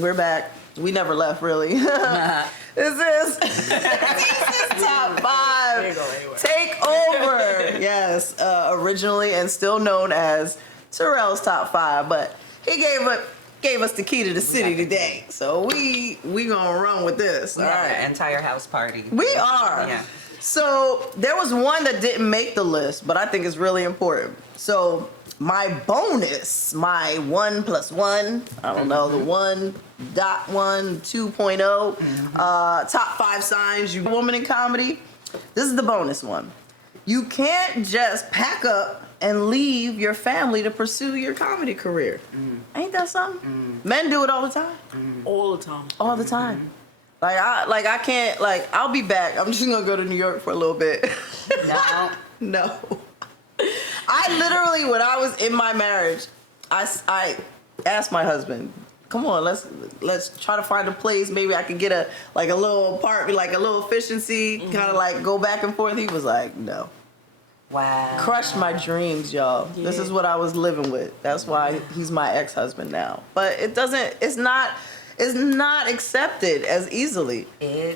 We're back. We never left, really. This is top 5 takeover. Yes, originally and still known as Terrell's top 5, but he gave us the key to the city today. So we gonna run with this. All right, entire house party. We are. Yeah. So there was one that didn't make the list, but I think it's really important. So my bonus, my 1+1, I don't know, the 1.1, 2.0, top 5 signs you woman in comedy. This is the bonus one. You can't just pack up and leave your family to pursue your comedy career. Ain't that something? Men do it all the time. All the time. All the time. I can't, I'll be back. I'm just gonna go to New York for a little bit. No. No. I literally, when I was in my marriage, I asked my husband, come on, let's try to find a place. Maybe I could get a little apartment, like a little efficiency, kind of like go back and forth. He was like, no. Wow. Crushed my dreams, y'all. Yeah. This is what I was living with. That's why he's my ex-husband now. But it's not accepted as easily.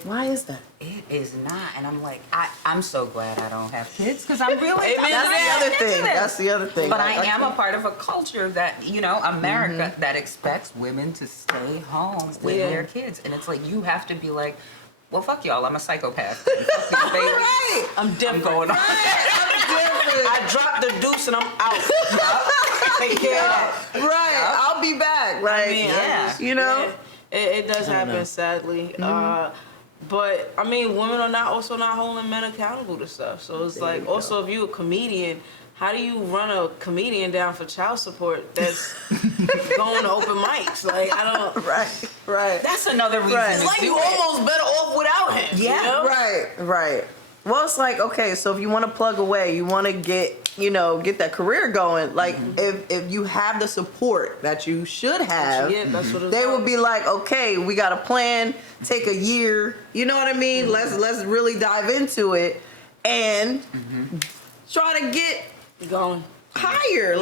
Why is that? It is not. And I'm like, I'm so glad I don't have kids because I'm really That's the other thing. But I am a part of a culture that, America, that expects women to stay home with their kids. And it's like, you have to be like, well, fuck y'all, I'm a psychopath. Right. I'm different. I'm going on. I dropped the deuce and I'm out. Take care of that. Right. I'll be back. It does happen, sadly. But I mean, women are not holding men accountable to stuff. So it's like, also, if you're a comedian, how do you run a comedian down for child support that's going to open mics? Like, I don't. Right. That's another reason. It's like you almost better off without him. Yeah. You know? Right. Well, it's like, okay, so if you want to plug away, you want to get that career going, like if you have the support that you should have, that's what they will be like, okay, we got a plan, take a year, you know what I mean? Let's really dive into it and try to get going higher,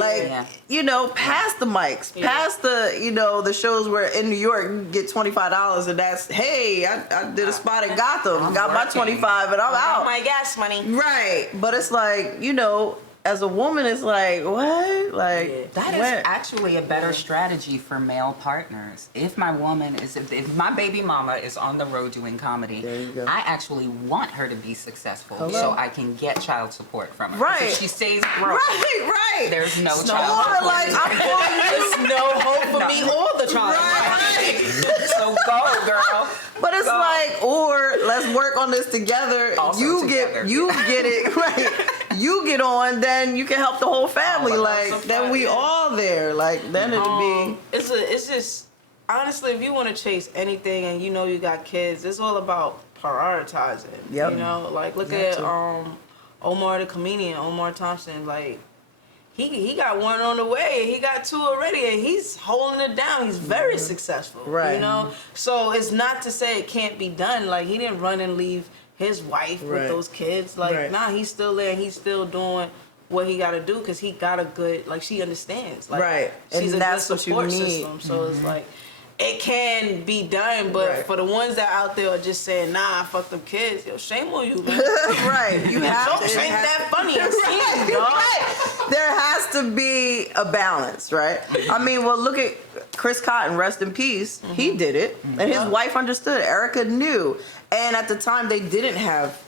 past the mics, past the, the shows where in New York you get $25 and that's, hey, I did a spot at Gotham, got my 25 and I'm out. My gas money. Right. But it's like, as a woman, it's like, what? Like, that is actually a better strategy for male partners. If my my baby mama is on the road doing comedy, I actually want her to be successful so I can get child support from her. Right. If she stays broke, right. There's no child support. Like, there's no hope for me or the child. Right. So go, girl. But it's like, or let's work on this together. Also you together. get it right. You get on, then you can help the whole family. Then we all there. Then it'll be. It's just honestly, if you want to chase anything and you got kids, it's all about prioritizing. Yep. Look at Omar the comedian, Omar Thompson. He got one on the way. He got 2 already, and he's holding it down. He's very successful. Right. So it's not to say it can't be done. He didn't run and leave his wife with those kids. Nah, he's still there. And he's still doing what he got to do because he got a good, she understands. Right. She's and a that's good what you support need. system. So it's it can be done, but for the ones that out there are just saying, nah, fuck them kids, shame on you, man. Right. You have to. Shame that funny. Right. There has to be a balance, right? I mean, well, look at Chris Cotton, rest in peace. He did it, and his wife understood. Erica knew. And at the time, they didn't have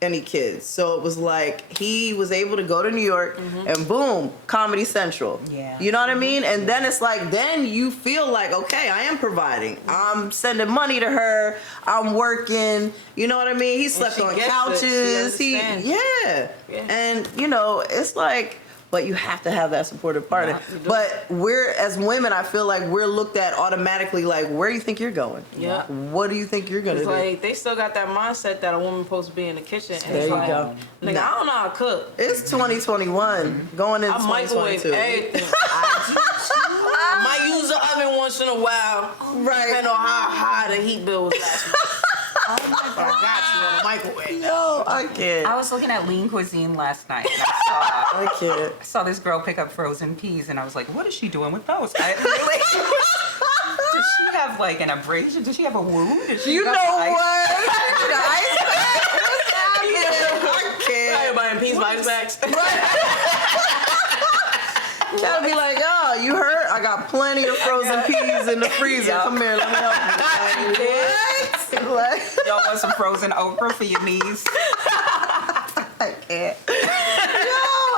any kids. So it was like he was able to go to New York and boom, Comedy Central. Yeah. You know what I mean? And then it's like, then you feel like, okay, I am providing. I'm sending money to her. I'm working. You know what I mean? He slept on couches. Yeah. And, it's like, but you have to have that supportive partner. But we're, as women, I feel like we're looked at automatically like, where do you think you're going? Yeah. What do you think you're going to do? They still got that mindset that a woman supposed to be in the kitchen. And there you go. I don't know how to cook. It's 2021, going into 2022. Microwave everything. I might use the oven once in a while. Right. Depending on how high the heat bill was last week. Oh my God. I got you in the microwave. No, I can't. I was looking at Lean Cuisine last night. And I can't. I saw this girl pick up frozen peas, and I was like, what is she doing with those? Did she have like an abrasion? Did she have a wound? Did she You go know to ice? what? The ice pack? What's happening? I can't. Everybody buying peas by ice packs. That'll be like, oh, you hurt? I got plenty of frozen peas in the freezer. Come here, let me help you. Like, what? Like, Y'all want some frozen okra for your knees? I can't. Yo,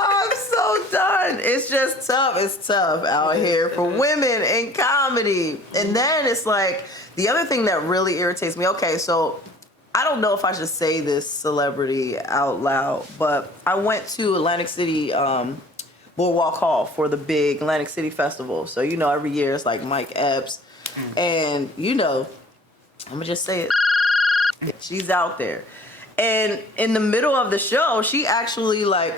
I'm so done. It's just tough. It's tough out here for women in comedy. And then it's like, the other thing that really irritates me, okay, so I don't know if I should say this celebrity out loud, but I went to Atlantic City Boardwalk Hall for the big Atlantic City Festival. So, you know, every year it's like Mike Epps. And, you know, I'm going to just say it. She's out there. And in the middle of the show, she actually like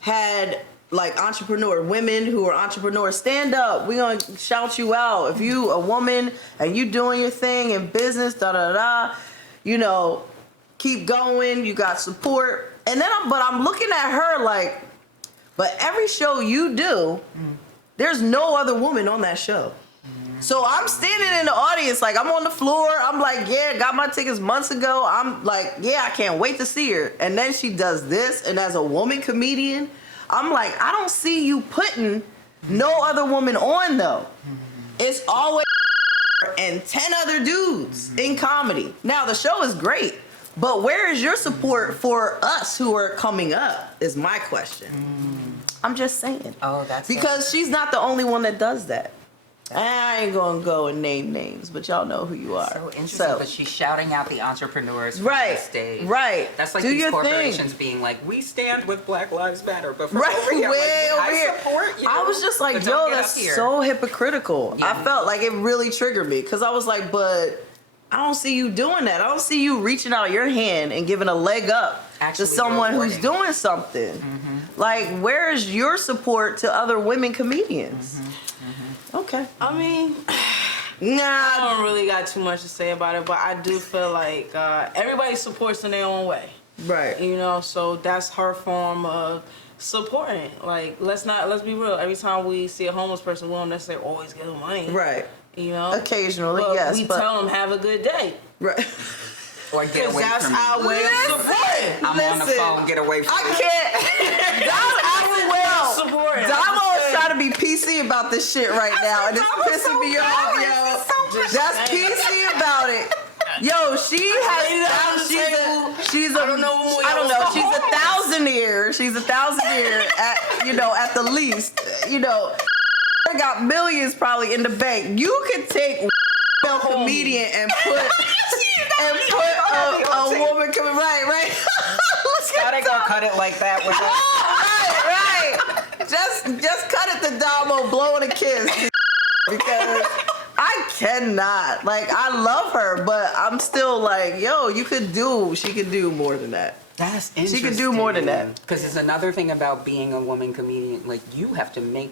had like entrepreneur women who are entrepreneurs, stand up. We're going to shout you out. If you a woman and you doing your thing in business, you know, keep going. You got support. And then I'm looking at her like, but every show you do, there's no other woman on that show. So I'm standing in the audience, like I'm on the floor. I'm like, yeah, got my tickets months ago. I'm like, yeah, I can't wait to see her. And then she does this. And as a woman comedian, I'm like, I don't see you putting no other woman on though. It's always and 10 other dudes in comedy. Now the show is great, but where is your support for us who are coming up is my question. I'm just saying. Oh, that's because she's not the only one that does that. I ain't gonna go and name names, but y'all know who you are. So interesting, but she's shouting out the entrepreneurs from right, the stage. Right. That's like do these your corporations thing. being like, we stand with Black Lives Matter, but from right, over here, way like, over here. I support you. I was just like, but yo, don't get that's up here. so hypocritical. Yeah. I felt like it really triggered me because I was like, but I don't see you doing that. I don't see you reaching out your hand and giving a leg up Actually to someone who's rewarding. doing something. Like, where is your support to other women comedians? Okay. I mean, Nah. I don't really got too much to say about it, but I do feel like everybody supports in their own way. Right. You know, so that's her form of supporting. Like, let's be real. Every time we see a homeless person, we don't necessarily always give them money. Right. You know? Occasionally, but yes. we tell them, have a good day. Right. Or get Because away that's from me. our way of supporting. I'm on the phone, get away from me. I can't. Supporting. Damo is trying to be PC about this shit right now, and it's pissing me off, yo. Just PC about it. Yo, she has. She's a. I don't know. She's a thousandaire. She's a thousandaire at the least. You know, I got millions probably in the bank. You could take a comedian and put a woman coming right. Gotta go cut it like that with her. Right. Just cut it to Domo blowing a kiss because I cannot. Like, I love her, but I'm still like, yo, she could do more than that. That's interesting. She could do more than that. Because it's another thing about being a woman comedian. Like, you have to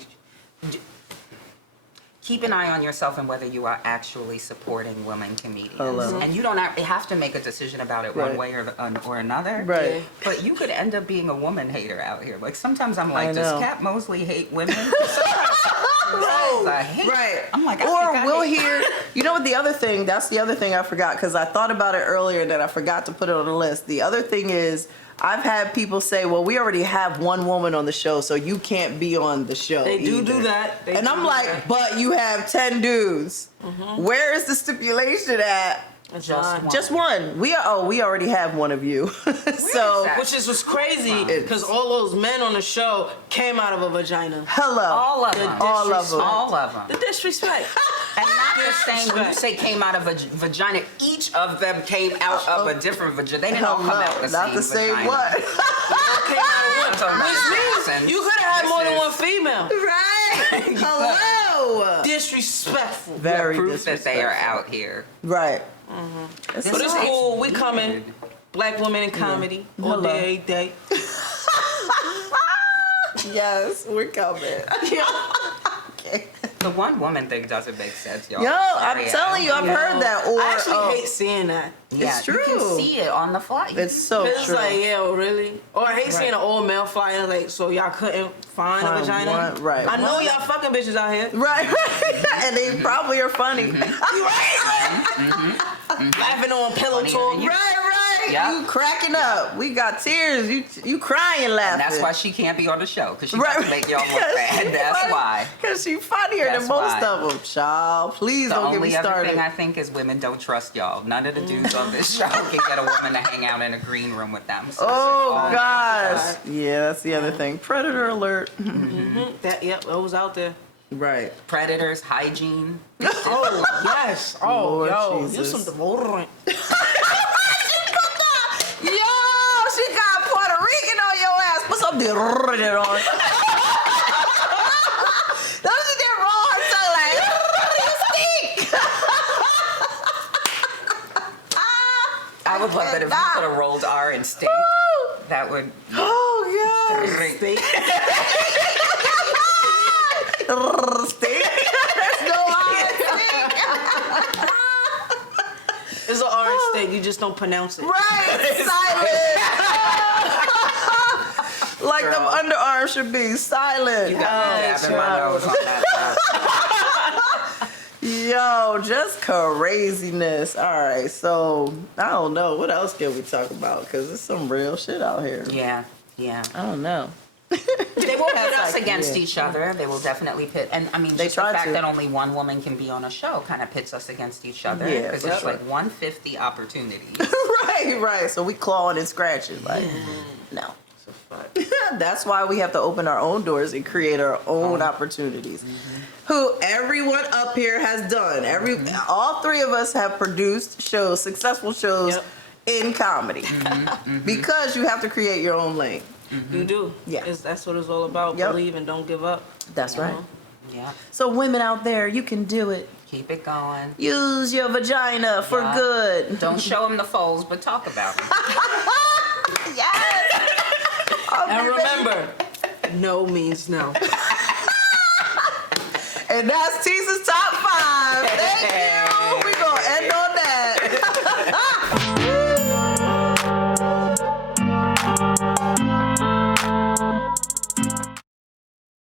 keep an eye on yourself and whether you are actually supporting women comedians. Hello. And you don't have to make a decision about it one way or another. Right. But you could end up being a woman hater out here. Like, sometimes I'm like, I does know. Cat Mosley hate women? Right. I'm like, we'll hear. You know what? That's the other thing I forgot because I thought about it earlier and then I forgot to put it on the list. The other thing is, I've had people say, well, we already have one woman on the show, so you can't be on the show. They do either. that. And I'm like, but you have 10 dudes. Where is the stipulation at? Just one. We already have one of you. So, which is what's crazy because all those men on the show came out of a vagina. hello. All of them. All of them. All of them. The disrespect. And not just saying, when you say came out of a vagina, each of them came out of a different vagina. They didn't all come out the Not same the same vagina. one. Came out of one. Which means you could have had more than one female. Right. Hello. Disrespectful. Very Proof that they are disrespectful. out here. Right. But it's cool. We coming. Black women in comedy all day, every day. Yes, we're coming. Okay. The one woman thing doesn't make sense, y'all. Yo, Sorry, I'm telling you, I've heard that. Or I actually hate seeing that. Yeah, It's true. You can see it on the fly. It's so It's true. like, yeah, really? Or I hate seeing an old male fly and like, so y'all couldn't find a vagina? one, right. I know y'all fucking bitches out here. Right, and they probably are funny. Laughing on pillow Funnier talk. than you. Right. Yep. You cracking up. We got tears. You crying laughing. And that's why she can't be on the show, because she Right. doesn't make y'all look bad. That's why. Because she's funnier That's than most why. of them. Child, please The don't get me only other started. thing I think is women don't trust y'all. None of the dudes on this show can get a woman to hang out in a green room with them. So Oh it's gosh. Yeah, that's the other thing. Predator alert. That was out there. Right. predators, hygiene. Oh, yes. Oh, Lord yo. Jesus. Use some deodorant. Yo, she got Puerto Rican on your ass. Put some deodorant on. Don't you get raw and so like, you stink. I would love it if you could have rolled R and steak. That would. Oh, yes. Steak. Steak. There's no It's an orange steak. You just don't pronounce it. right. Silent. Like them underarms should be silent. You got me dabbing my nose on that. Yo, just craziness. All right, so I don't know. What else can we talk about? Because there's some real shit out here. Yeah. I don't know. They will pit us like, against yeah. each other. They will definitely pit. And I mean, They just the try fact to. that only one woman can be on a show kind of pits us against each other. Yeah, Because for it's sure. like 150 opportunities. right. So we clawing and scratching. Like, no. It's a fact. That's why we have to open our own doors and create our own opportunities. Who everyone up here has done. All three of us have produced shows, successful shows Yep. in comedy. Because you have to create your own lane. You do. Yeah. That's what it's all about. Yep. Believe and don't give up. That's You right. know? Yeah. So women out there, you can do it. Keep it going. Use your vagina for Yeah. good. Don't show them the folds, but talk about them. Yes. And remember, no means no. And that's Tice's top 5. Thank you. We're going to end on that.